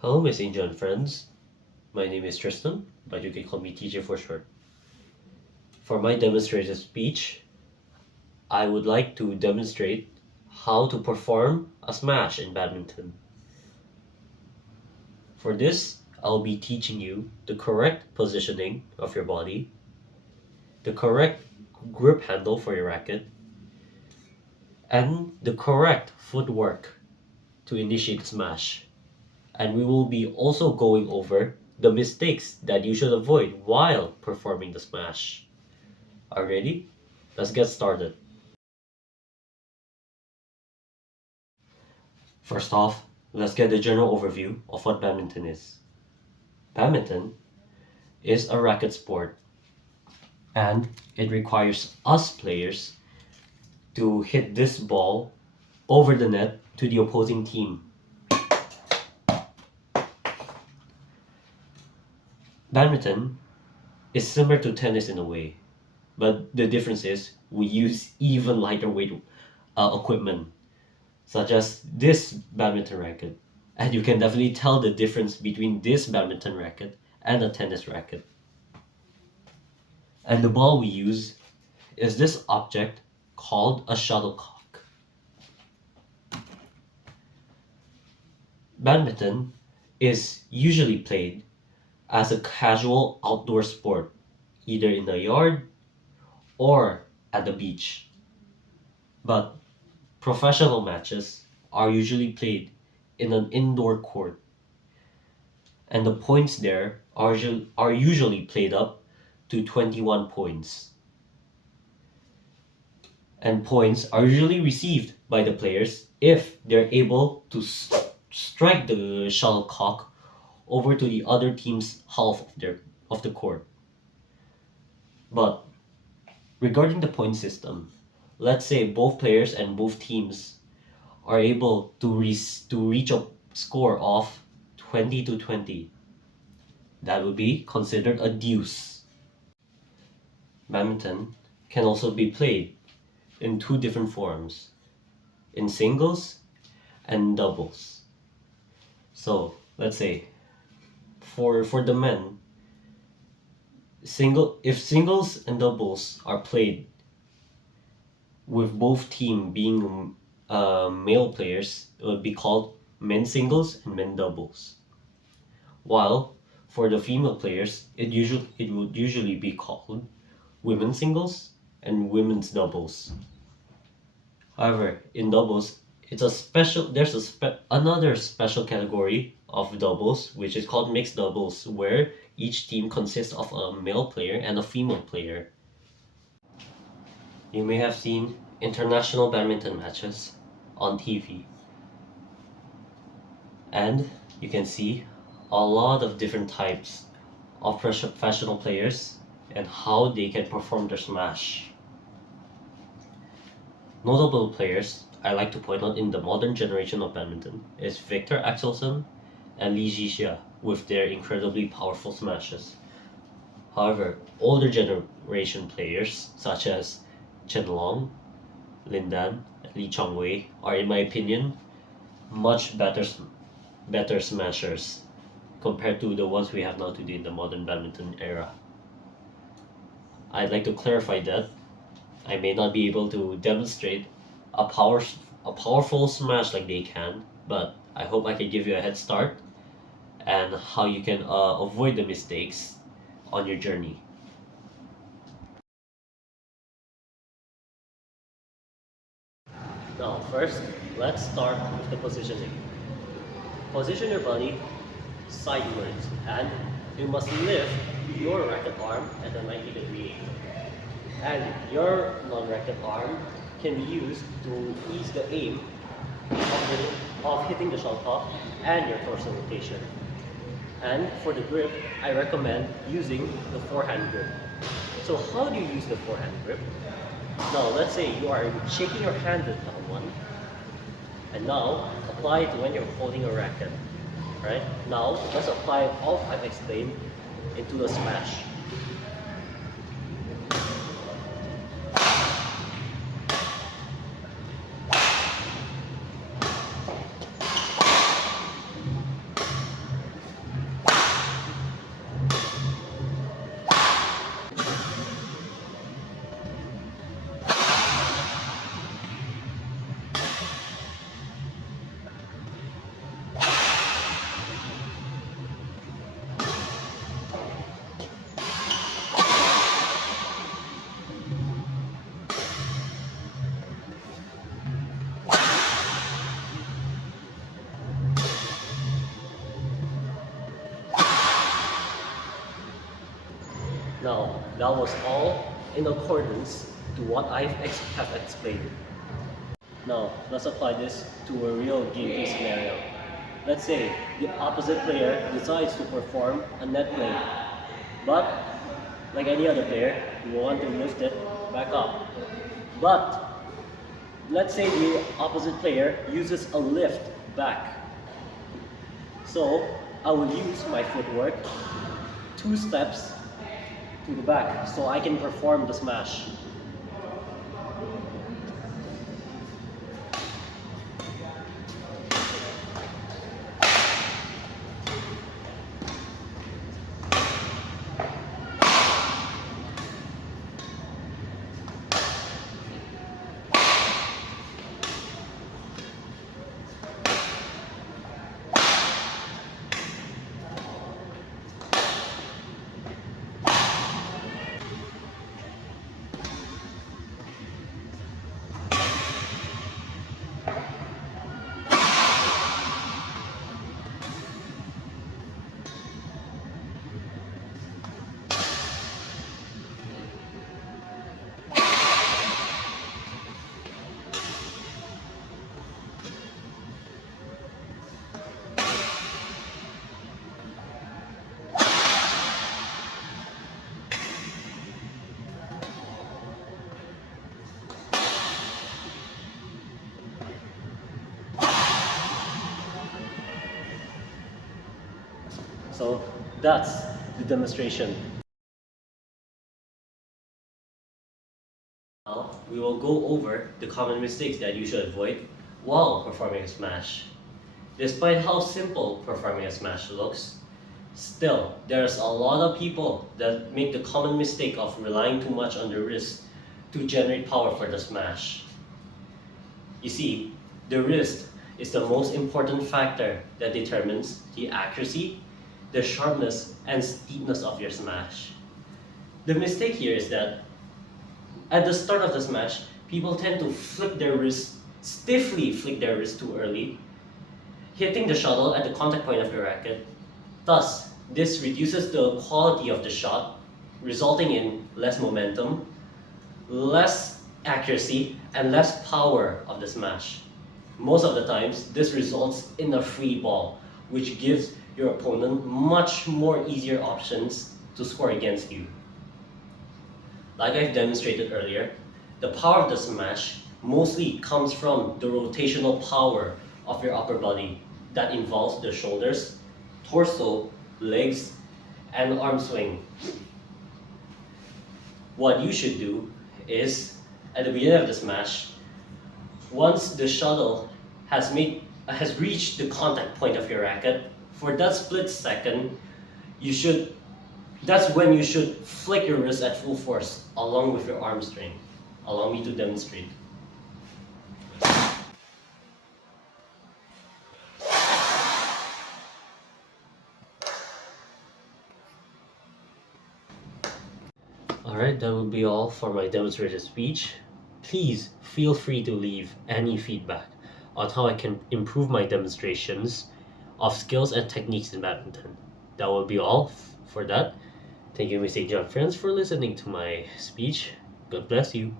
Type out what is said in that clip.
Hello, Miss Angel and friends. My name is Tristan, but you can call me TJ for short. For my demonstrative speech, I would like to demonstrate how to perform a smash in badminton. For this, I'll be teaching you the correct positioning of your body, the correct grip handle for your racket, and the correct footwork to initiate smash. And we will be also going over the mistakes that you should avoid while performing the smash. Are you ready? Let's get started. First off, let's get the general overview of what badminton is. Badminton is a racket sport, and it requires us players to hit this ball over the net to the opposing team. Badminton is similar to tennis in a way, but the difference is we use even lighter weight equipment, such as this badminton racket. And you can definitely tell the difference between this badminton racket and a tennis racket. And the ball we use is this object called a shuttlecock. Badminton is usually played as a casual outdoor sport, either in the yard or at the beach. But professional matches are usually played in an indoor court, and the points there are usually played up to 21 points. And points are usually received by the players if they're able to strike the shuttlecock over to the other team's half of the court. But regarding the point system, let's say both players and both teams are able to reach a score of 20-20. That would be considered a deuce. Badminton can also be played in two different forms, in singles and doubles. So let's say for the men, if singles and doubles are played with both team being male players, it would be called men singles and men doubles. While for the female players, it would usually be called women's singles and women's doubles. However, in doubles, there's another special category of doubles, which is called mixed doubles, where each team consists of a male player and a female player. You may have seen international badminton matches on TV, and you can see a lot of different types of professional players and how they can perform their smash. Notable players I like to point out in the modern generation of badminton is Victor Axelsen and Li Jixia with their incredibly powerful smashes. However, older generation players such as Chen Long, Lin Dan, and Li Chongwei are, in my opinion, much better smashers compared to the ones we have now today in the modern badminton era. I'd like to clarify that I may not be able to demonstrate a powerful smash like they can, but I hope I can give you a head start and how you can avoid the mistakes on your journey. Now, first, let's start with the positioning. Position your body sideways, and you must lift your racket arm at a 90-degree angle. And your non-racket arm can be used to ease the aim of hitting the shuttlecock and your torso rotation. And for the grip, I recommend using the forehand grip. So how do you use the forehand grip? Now, let's say you are shaking your hand with someone, and now apply it when you're holding a racket. Right? Now, let's apply all I've explained into a smash. Now, that was all in accordance to what have explained. Now, let's apply this to a real gameplay scenario. Let's say the opposite player decides to perform a net play, but like any other player, you want to lift it back up. But let's say the opposite player uses a lift back. So I will use my footwork 2 steps to the back so I can perform the smash. So that's the demonstration. Now we will go over the common mistakes that you should avoid while performing a smash. Despite how simple performing a smash looks, still there's a lot of people that make the common mistake of relying too much on the wrist to generate power for the smash. You see, the wrist is the most important factor that determines the accuracy, the sharpness, and steepness of your smash. The mistake here is that at the start of the smash, people tend to stiffly flick their wrist too early, hitting the shuttle at the contact point of the racket. Thus, this reduces the quality of the shot, resulting in less momentum, less accuracy, and less power of the smash. Most of the times, this results in a free ball, which gives your opponent much more easier options to score against you. Like I've demonstrated earlier, the power of the smash mostly comes from the rotational power of your upper body that involves the shoulders, torso, legs, and arm swing. What you should do is, at the beginning of the smash, once the shuttle has reached the contact point of your racket, for that split second, that's when you should flick your wrist at full force along with your arm string. Allow me to demonstrate. Alright, that would be all for my demonstrative speech. Please feel free to leave any feedback on how I can improve my demonstrations of skills and techniques in badminton. That will be all for that. Thank you, Mr. John friends, for listening to my speech. God bless you.